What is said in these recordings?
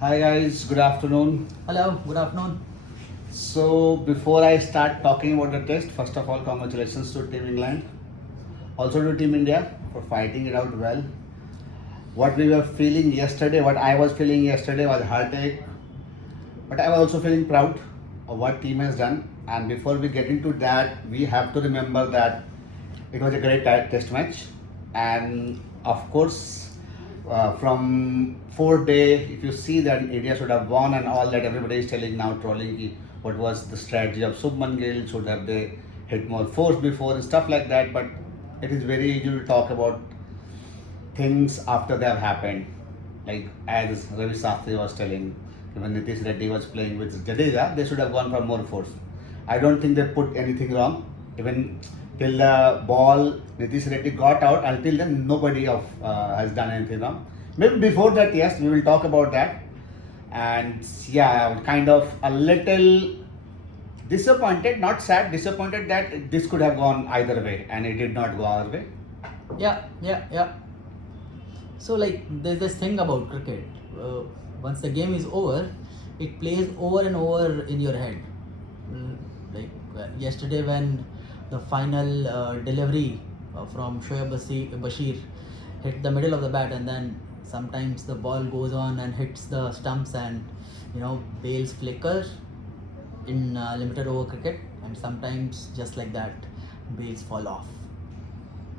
Hi guys, good afternoon. Hello, good afternoon. So before I start talking about the test, first of all, congratulations to Team England, also to Team India for fighting it out well. What we were feeling yesterday, what I was feeling yesterday was heartache, but I was also feeling proud of what team has done. And before we get into that, we have to remember that it was a great test match, and of course, from fourth day, if you see that India should have won and all that, everybody is telling now, trolling what was the strategy of Subman Gill, should have they hit more force before and stuff like that. But it is very easy to talk about things after they have happened. Like as Ravi Sastry was telling, when Nitish Reddy was playing with Jadeja, they should have gone for more force. I don't think they put anything wrong. Even till the ball Nitish Reddy got out, until then nobody has done anything wrong. Maybe before that, yes, we will talk about that. And yeah, kind of a little disappointed, not sad, disappointed that this could have gone either way, and it did not go our way. Yeah. So, like, there's this thing about cricket. Once the game is over, it plays over and over in your head. Like yesterday, when the final delivery from Shoaib Bashir hit the middle of the bat, and then sometimes the ball goes on and hits the stumps, and bails flicker in limited over cricket, and sometimes just like that, bails fall off.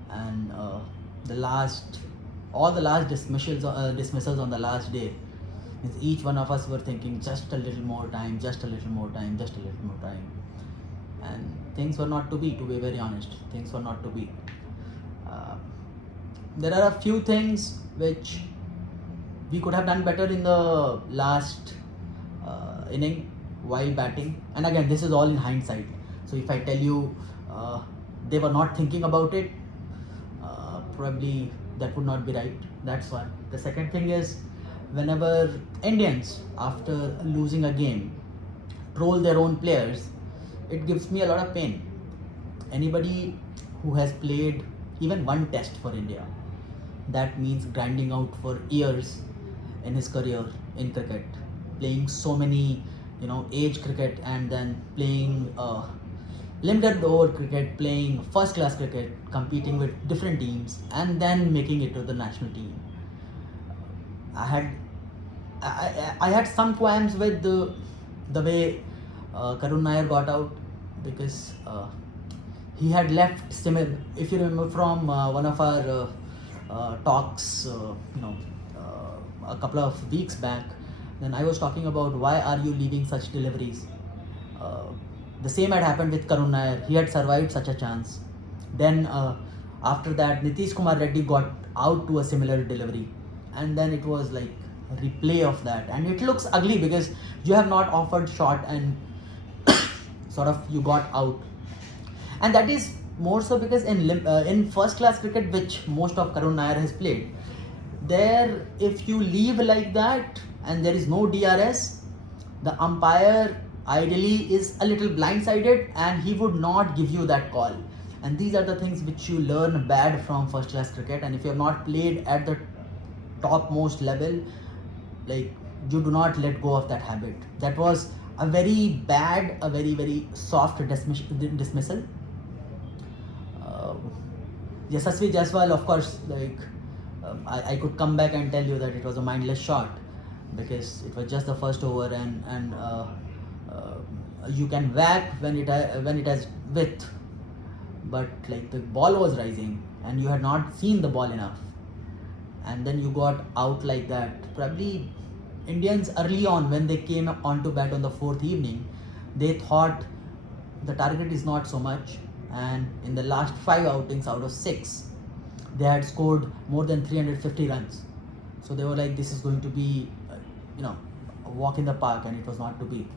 And all the last dismissals on the last day, means each one of us were thinking just a little more time, just a little more time, just a little more time, and things were not to be. To be very honest, things were not to be. There are a few things which we could have done better in the last inning while batting, and again, this is all in hindsight. So if I tell you they were not thinking about it, probably that would not be right. That's one. The second thing is, whenever Indians, after losing a game, troll their own players, it gives me a lot of pain. Anybody who has played even one test for India, that means grinding out for years in his career in cricket, playing so many age cricket, and then playing limited over cricket, playing first class cricket, competing with different teams, and then making it to the national team. I had some qualms with the way Karun Nair got out, because he had left similar. If you remember from one of our talks, a couple of weeks back, then I was talking about why are you leaving such deliveries. The same had happened with Karun Nair. He had survived such a chance. Then after that, Nitish Kumar Reddy got out to a similar delivery, and then it was like a replay of that, and it looks ugly because you have not offered shot and sort of you got out. And that is more so because in first class cricket, which most of Karun Nair has played, there if you leave like that and there is no DRS, the umpire ideally is a little blindsided and he would not give you that call. And these are the things which you learn bad from first class cricket, and if you have not played at the topmost level, like, you do not let go of that habit. That was a very bad, a very very soft dismissal. Yashasvi Jaiswal, of course, like, I could come back and tell you that it was a mindless shot because it was just the first over, and you can whack when it has width, but like the ball was rising and you had not seen the ball enough, and then you got out like that. Probably Indians early on, when they came on to bat on the fourth evening, they thought the target is not so much, and in the last 5 outings out of 6, they had scored more than 350 runs. So they were like, this is going to be a walk in the park, and it was not to be.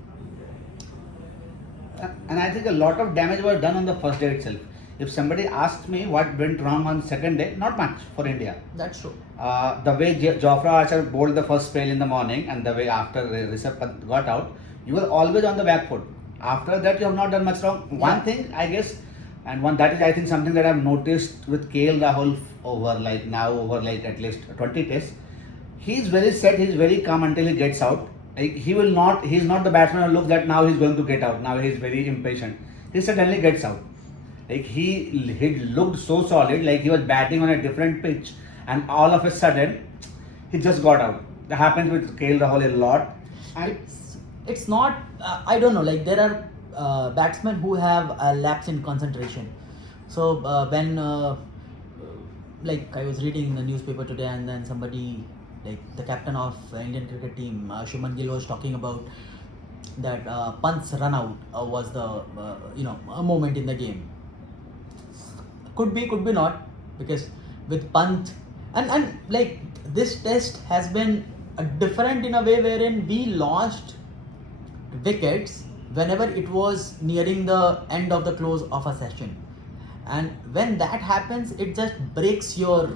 And I think a lot of damage was done on the first day itself. If somebody asked me what went wrong on second day, not much for India. That's true. The way Jofra Archer bowled the first spell in the morning, and the way after Rishabh Pant got out, you were always on the back foot. After that, you have not done much wrong. One thing, I guess, and one that is, I think, something that I've noticed with KL Rahul over like at least 20 tests. he's very set, he's very calm until he gets out. Like he's not the batsman who looks that now he's going to get out. Now he's very impatient. He suddenly gets out. Like he looked so solid, like he was batting on a different pitch, and all of a sudden he just got out. That happens with KL Rahul a lot. And It's not. I don't know. Like there are batsmen who have a lapse in concentration. So when like I was reading in the newspaper today, and then somebody, like the captain of the Indian cricket team, Gill, was talking about that Pant's run out was the a moment in the game. Could be not, because with Pant and like this test has been different in a way wherein we lost wickets whenever it was nearing the end of the close of a session, and when that happens it just breaks your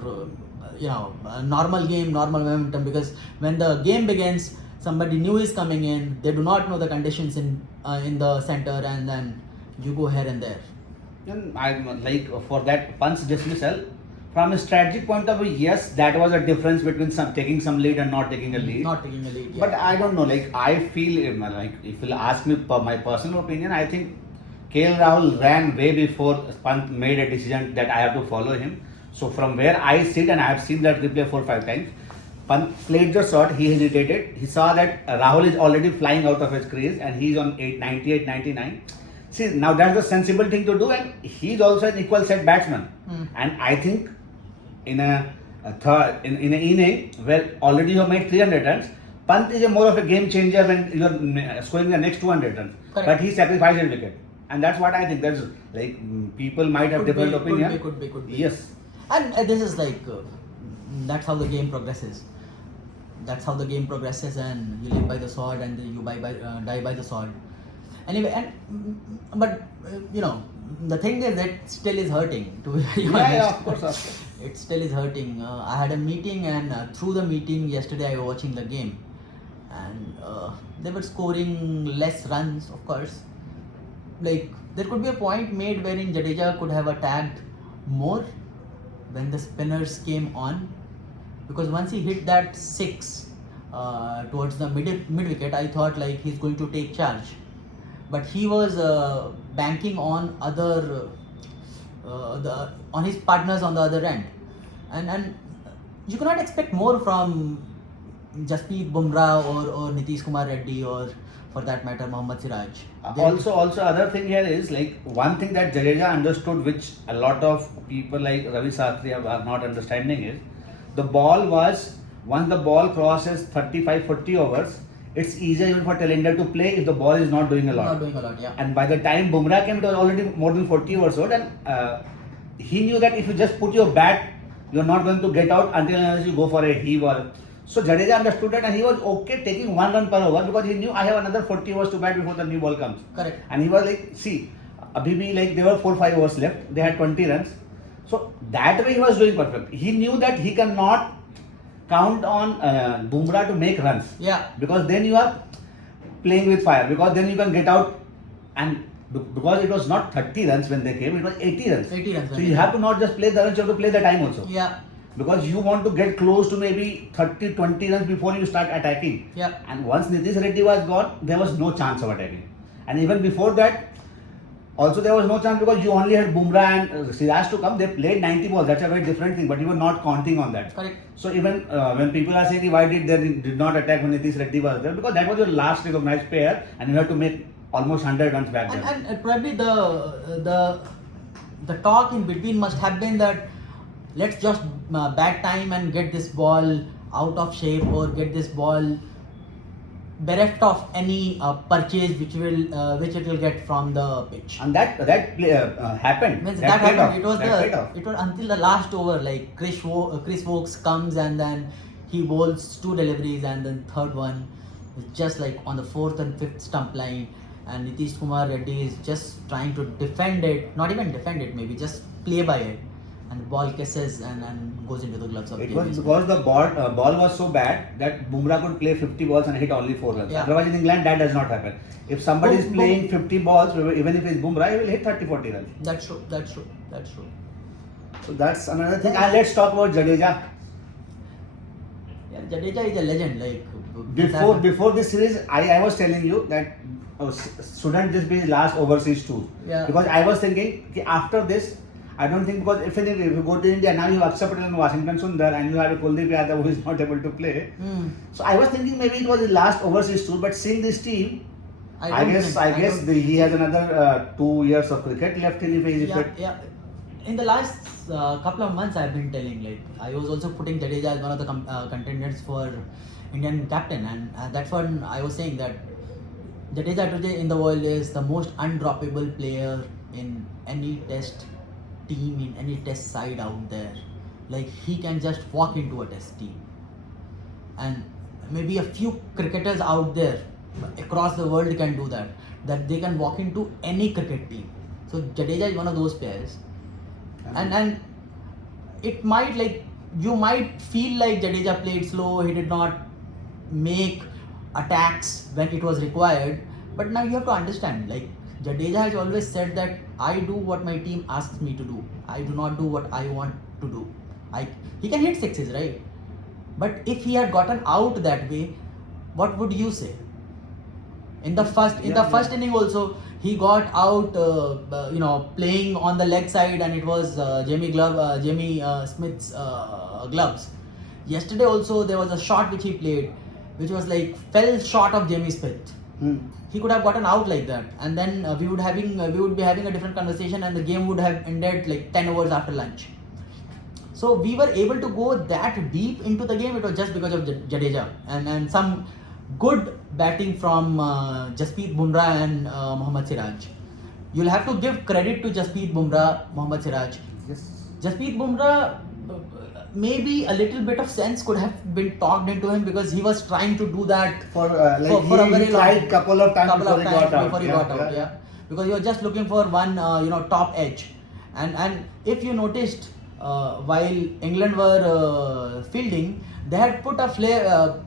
normal game, normal momentum, because when the game begins somebody new is coming in, they do not know the conditions in the center, and then you go here and there. And I'm like for that Pant's dismissal, from a strategic point of view, yes, that was a difference between taking some lead and not taking a lead. Not taking a lead, yeah. But I don't know. Like I feel like if you'll ask me my personal opinion, I think KL Rahul ran way before Pant made a decision that I have to follow him. So from where I sit, and I have seen that replay 4-5 times, Pant played the shot, he hesitated, he saw that Rahul is already flying out of his crease and he's on 98, 99. See, now that's the sensible thing to do, and he's also an equal set batsman. And I think in a third in an inning where already you have made 300 runs, Pant is a more of a game changer when you are scoring the next 200 runs. Correct. But he sacrificed his wicket, and that's what I think. That's like people might have different opinion. Could be. Yes. And this is like that's how the game progresses. That's how the game progresses, and you live by the sword, and you die by the sword. Anyway, but the thing is that still is hurting, to be very honest. Yeah, of course. It still is hurting. I had a meeting, and through the meeting yesterday I was watching the game, and they were scoring less runs, of course. Like there could be a point made wherein Jadeja could have attacked more when the spinners came on, because once he hit that 6 towards the mid wicket, I thought like he's going to take charge, but he was banking on on his partners on the other end, and you cannot expect more from Jasprit Bumrah or Nitish Kumar Reddy, or for that matter Mohammad Siraj. Also other thing here is like one thing that Jadeja understood, which a lot of people like Ravi Shastri are not understanding, is the ball was, once the ball crosses 35-40 overs, it's easier even for Talender to play if the ball is not doing a lot. Not doing a lot, yeah. And by the time Bumrah came, it was already more than 40 overs old, and he knew that if you just put your bat, you're not going to get out unless you go for a heave or. So Jadeja understood that, and he was okay taking 1 run per over, because he knew I have another 40 overs to bat before the new ball comes. Correct. And he was like, see, Abhi like there were 4-5 overs left, they had 20 runs. So that way he was doing perfect. He knew that he cannot count on Bumrah to make runs. Yeah. Because then you are playing with fire, because then you can get out, and because it was not 30 runs when they came, it was 80 runs. 80 runs. So you have to not just play the runs, you have to play the time also. Yeah. Because you want to get close to maybe 30-20 runs before you start attacking. Yeah. And once Nitish Reddy was gone, there was no chance of attacking. And even before that, also there was no chance, because you only had Bumrah and Siraj to come. They played 90 balls. That's a very different thing, but you were not counting on that. Correct. So even when people are saying why they did not attack when Nitish Reddy was there, because that was your last recognized player, and you have to make almost 100 runs back then. And probably the talk in between must have been that let's just bat time and get this ball out of shape, or get this ball bereft of any purchase which it will get from the pitch. And that play, happened. Means that paid happened. off. It was until the last over, like Chris Stokes comes and then he bowls 2 deliveries, and then third one is just like on the 4th and 5th stump line, and Nitish Kumar Reddy is just trying to defend it, not even defend it, maybe just play by it, and the ball kisses and goes into the gloves of It KL. was because the ball was so bad that Bumrah could play 50 balls and hit only 4 runs. Yeah. Otherwise in England that does not happen. If somebody is playing 50 balls, even if it's Bumrah, he will hit 30-40 runs. That's true. So that's another thing. And let's talk about Jadeja. Jadeja is a legend. Like Before this series, I was telling you that shouldn't this be his last overseas tour? Yeah. Because I was thinking okay, after this, I don't think because if you go to India now, you have Akshar Patel and Washington Sundar, and you have a Kuldeep Yadav who is not able to play. So I was thinking maybe it was his last overseas tour, but seeing this team, I guess he has another 2 years of cricket left in if he is fit. Yeah. In the last couple of months, I've been telling, like, I was also putting Jadeja as one of the contenders for Indian captain, and that's when I was saying that Jadeja today in the world is the most undroppable player in any test team, in any test side out there. Like, he can just walk into a test team, and maybe a few cricketers out there across the world can do that they can walk into any cricket team. So Jadeja is one of those players, and it might, like, you might feel like Jadeja played slow, he did not make attacks when it was required, but now you have to understand, like, Jadeja has always said that I do what my team asks me to do, I do not do what I want to do. He can hit sixes, right? But if he had gotten out that way, what would you say? In the first inning also, he got out, playing on the leg side, and it was Jamie Smith's gloves. Yesterday also there was a shot which he played, which was like fell short of Jamie Smith. He could have gotten out like that, and then we would be having a different conversation, and the game would have ended like 10 overs after lunch. So we were able to go that deep into the game. It was just because of Jadeja and some good batting from Jasprit Bumrah and Mohammad Siraj. You'll have to give credit to Jasprit Bumrah, Mohammad Siraj. Yes. Jasprit Bumrah, maybe a little bit of sense could have been talked into him, because he was trying to do that for a very long couple of times before he got out. Yeah. Because he was just looking for one top edge, and if you noticed, while England were fielding, they had put a fielder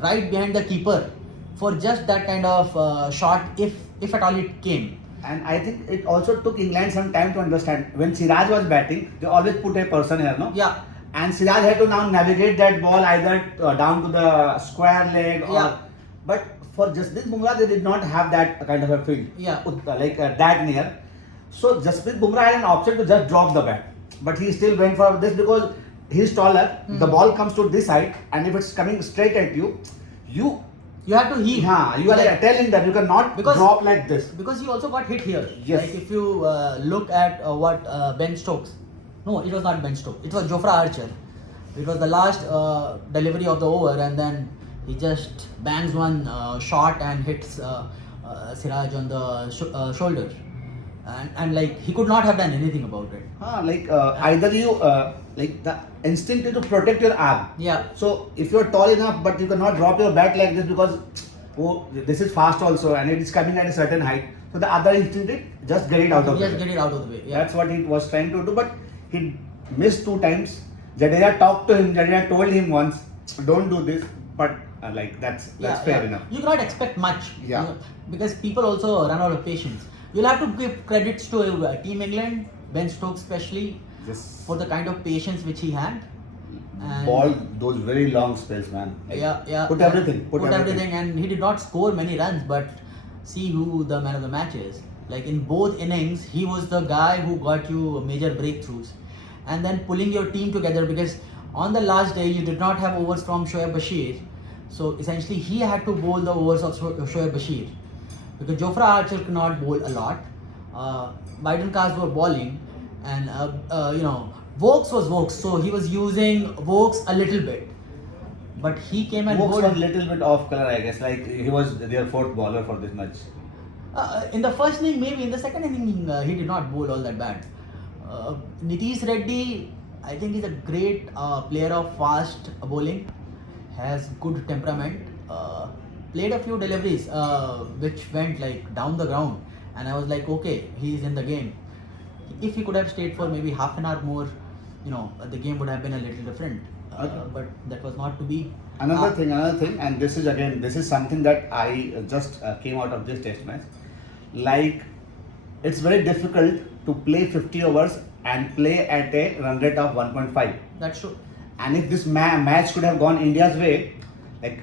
right behind the keeper for just that kind of shot, if at all it came. And I think it also took England some time to understand. When Siraj was batting, they always put a person here, no? Yeah. And Siraj had to now navigate that ball either down to the square leg or. Yeah. But for Jasprit Bumrah, they did not have that kind of a field. Yeah. That near. So Jasprit Bumrah had an option to just drop the bat, but he still went for this because he's taller. The ball comes to this side, and if it's coming straight at you, you have to heave. You are like telling that you cannot drop like this. Because he also got hit here. Yes. Like, if you look at what Ben Stokes, no, it was not Ben Stokes, it was Jofra Archer. It was the last delivery of the over, and then he just bangs one shot and hits Siraj on the shoulder. And like, he could not have done anything about it. Either you like the instinct is to protect your arm. Yeah. So if you're tall enough, but you cannot drop your bat like this because this is fast also and it is coming at a certain height. So the other instinct is just get it out of the way. Just get it out of the way. Yeah. That's what he was trying to do, but he missed 2 times. Jadeja talked to him. Jadeja told him once, "Don't do this." But that's fair enough. You cannot expect much. Yeah. Because people also run out of patience. You'll have to give credits to Team England, Ben Stokes especially, for the kind of patience which he had. And ball those very long spells, man. Put everything. Put everything, and he did not score many runs, but see who the man of the match is. Like, in both innings, he was the guy who got you major breakthroughs, and then pulling your team together, because on the last day you did not have overs from Shoaib Bashir, so essentially he had to bowl the overs of Shoaib Bashir, because Jofra Archer could not bowl a lot. Biden Cars were bowling, and Vokes was Vokes, so he was using Vokes a little bit, but he came and Vokes bowled. was a little bit off color, I guess. Like, he was their 4th bowler for this match. In the first inning, maybe. In the second inning, he did not bowl all that bad. Nitish Reddy, I think he's a great player of fast bowling, has good temperament, played a few deliveries which went like down the ground, and I was like, okay, he's in the game. If he could have stayed for maybe half an hour more, the game would have been a little different, but that was not to be. Another thing, and this is something that I just came out of this test match. Like, it's very difficult to play 50 overs and play at a run rate of 1.5. That's true. And if this match could have gone India's way, like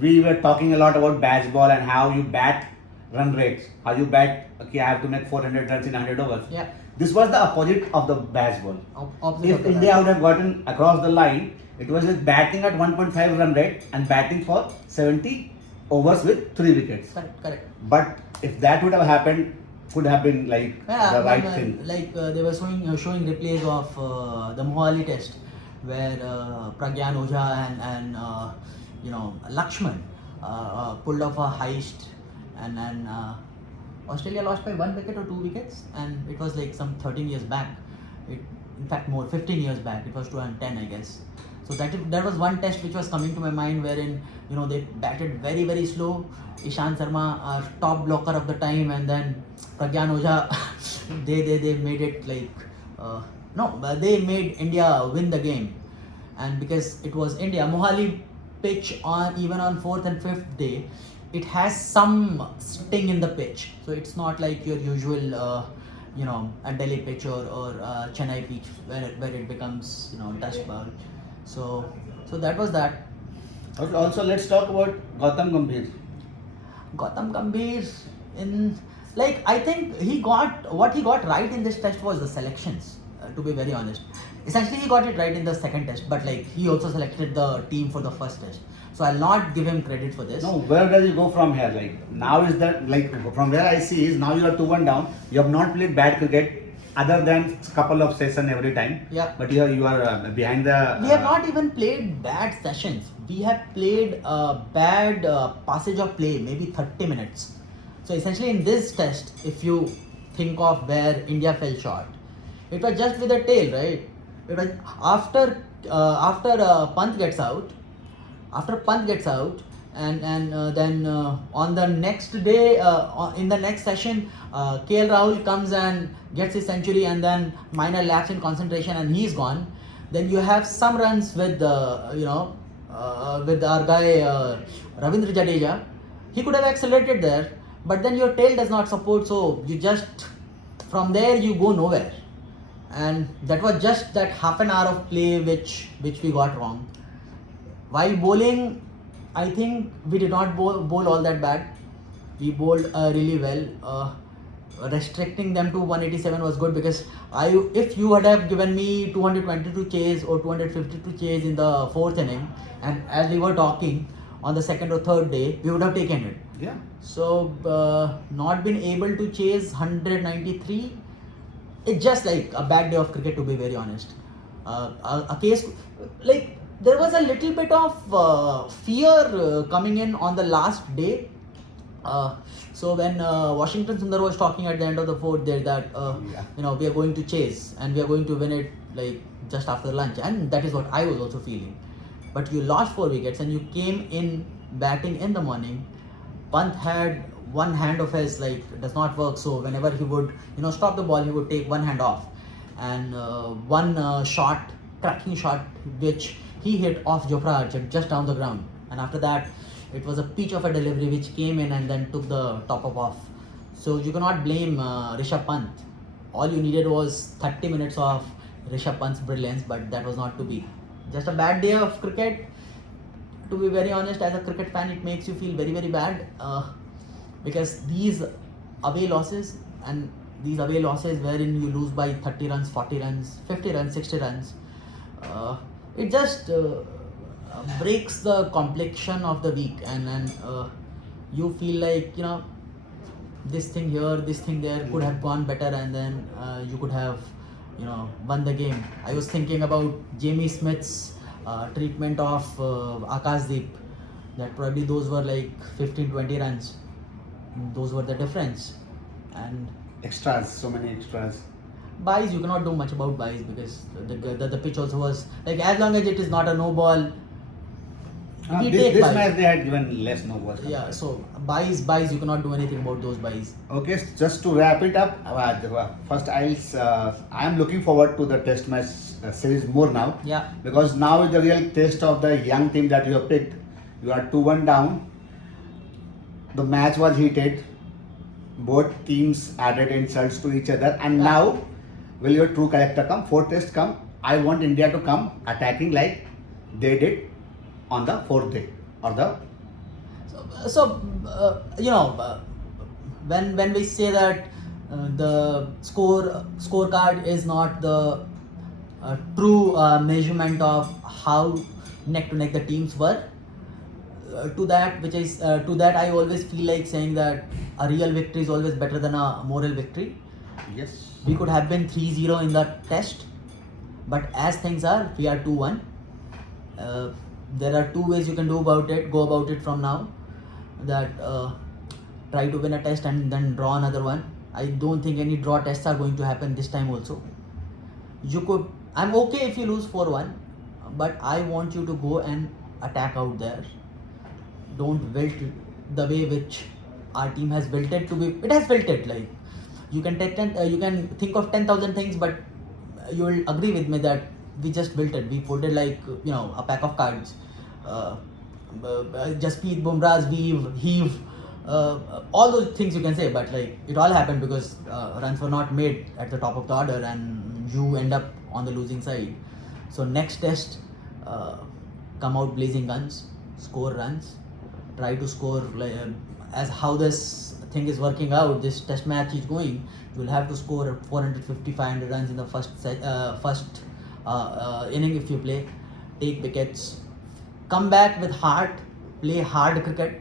we were talking a lot about baseball and how you bat run rates, how you bat, okay, I have to make 400 runs in 100 overs. Yeah. This was the opposite of the baseball. Opposite If of the India would have gotten across the line, it was like batting at 1.5 run rate and batting for 70 overs with 3 wickets. Correct. But if that would have happened, could have been like the right thing. Like they were showing replays of the Mohali test where Pragyan Ojha and Lakshman pulled off a heist and Australia lost by 1 wicket or 2 wickets, and it was like some 13 years back. In fact, more 15 years back. It was 2010, I guess. So that was one test which was coming to my mind, wherein they batted very very slow. Ishant Sharma, our top blocker of the time, and then Pragyan Ojha, they made it like they made India win the game, and because it was India, Mohali pitch even on 4th and 5th day, it has some sting in the pitch, so it's not like your usual a Delhi pitch or Chennai pitch where it becomes dust bowl. So that was that. Okay, also let's talk about Gautam Gambhir. Gautam Gambhir, I think what he got right in this test was the selections, to be very honest. Essentially he got it right in the second test, but he also selected the team for the first test. So I'll not give him credit for this. No, where does he go from here? Now is that from where I see is now you are 2-1 down. You have not played bad cricket other than couple of sessions every time. Yeah. But you are behind the. We have not even played bad sessions. We have played bad passage of play, maybe 30 minutes. So essentially in this test, if you think of where India fell short, it was just with the tail, right? It was after Pant gets out. After Pant gets out, and then on the next day, in the next session, KL Rahul comes and gets his century, and then minor lapse in concentration, and he's gone. Then you have some runs with with our guy Ravindra Jadeja. He could have accelerated there, but then your tail does not support, so you just from there you go nowhere. And that was just that half an hour of play which we got wrong. While bowling, I think we did not bowl all that bad. We bowled really well. Restricting them to 187 was good, because if you would have given me 220 to chase or 250 to chase in the 4th inning, and as we were talking on the 2nd or 3rd day, we would have taken it. Yeah. So not been able to chase 193. It's just like a bad day of cricket, to be very honest. A case like there was a little bit of fear coming in on the last day. So when Washington Sundar was talking at the end of the 4th day that we are going to chase and we are going to win it just after lunch, and that is what I was also feeling. But you lost 4 wickets and you came in batting in the morning. Pant had one hand of his does not work, so whenever he would stop the ball, he would take one hand off, and one cracking shot which he hit off Jofra just down the ground, and after that it was a peach of a delivery which came in and then took the top off. So you cannot blame Rishabh Pant. All you needed was 30 minutes of Rishabh Pant's brilliance, but that was not to be. Just a bad day of cricket. To be very honest, as a cricket fan, it makes you feel very very bad, because these away losses wherein you lose by 30 runs, 40 runs, 50 runs, 60 runs, it just breaks the complexion of the week, and you feel like this thing here, this thing there could have gone better, and then you could have won the game. I was thinking about Jamie Smith's treatment of Akashdeep, that probably those were 15-20 runs. Those were the difference. And Extras, so many extras. buys, you cannot do much about buys, because the pitch also was as long as it is not a no ball, we take This buys. match they had given less no balls. Yeah, so buys, you cannot do anything about those buys. Okay, just to wrap it up, first I am looking forward to the test match series more now. Yeah. Because now is the real test of the young team that you have picked. You are 2-1 down. The match was heated. Both teams added insults to each other, and now will your true character come? 4th test come. I want India to come attacking like they did on the fourth day or the when we say that the scorecard is not the true measurement of how neck to neck the teams were, to that I always feel like saying that a real victory is always better than a moral victory. yes. We could have been 3-0 in that test, but as things are, we are 2-1. There are two ways you can go about it from now. That try to win a test and then draw another one. I don't think any draw tests are going to happen this time also. I'm okay if you lose 4-1, but I want you to go and attack out there. Don't wilt the way which our team has wilted to be. It has wilted. Like you can you can think of 10,000 things, but you will agree with me that we just wilted. We folded like a pack of cards. Jasprit Bumrah's heave, all those things you can say, but like it all happened because runs were not made at the top of the order, and you end up on the losing side. So next test, come out blazing guns, score runs, try to score like as how this thing is working out. This test match is going. You will have to score 450-500 runs in the first inning if you play. Take wickets, come back with heart, play hard cricket.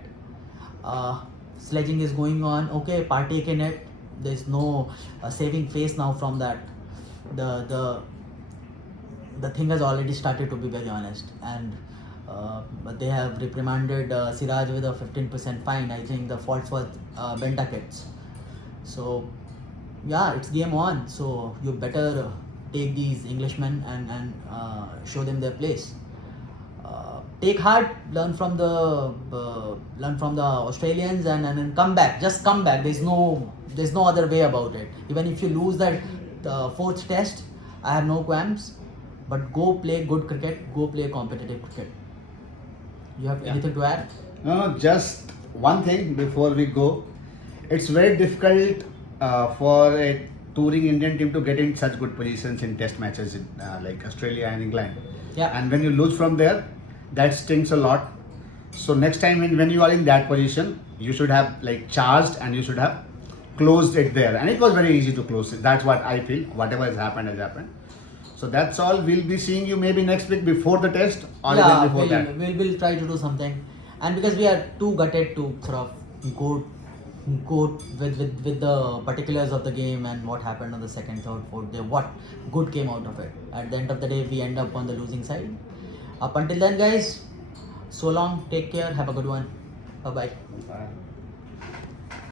Sledging is going on. Okay, partake in it. There's no saving face now from that. The thing has already started, to be very honest, and they have reprimanded Siraj with a 15% fine. I think the fault was Bentakets. So yeah, it's game on. So you better take these Englishmen and show them their place. Take heart, learn from the Australians, and come back. Just come back. There's no other way about it. Even if you lose that fourth test, I have no qualms. But go play good cricket. Go play competitive cricket. You have anything to add? No, just one thing before we go. It's very difficult for a touring Indian team to get in such good positions in test matches in, like Australia and England. Yeah. And when you lose from there, that stings a lot. So next time when you are in that position, you should have like charged and you should have closed it there. And it was very easy to close it. That's what I feel. Whatever has happened has happened. So that's all. We'll be seeing you maybe next week before the test or even before that. We'll try to do something. And because we are too gutted to sort of go with the particulars of the game and what happened on the second, third, fourth day, what good came out of it. At the end of the day, we end up on the losing side. Up until then, guys, so long, take care, have a good one. Bye-bye. Bye.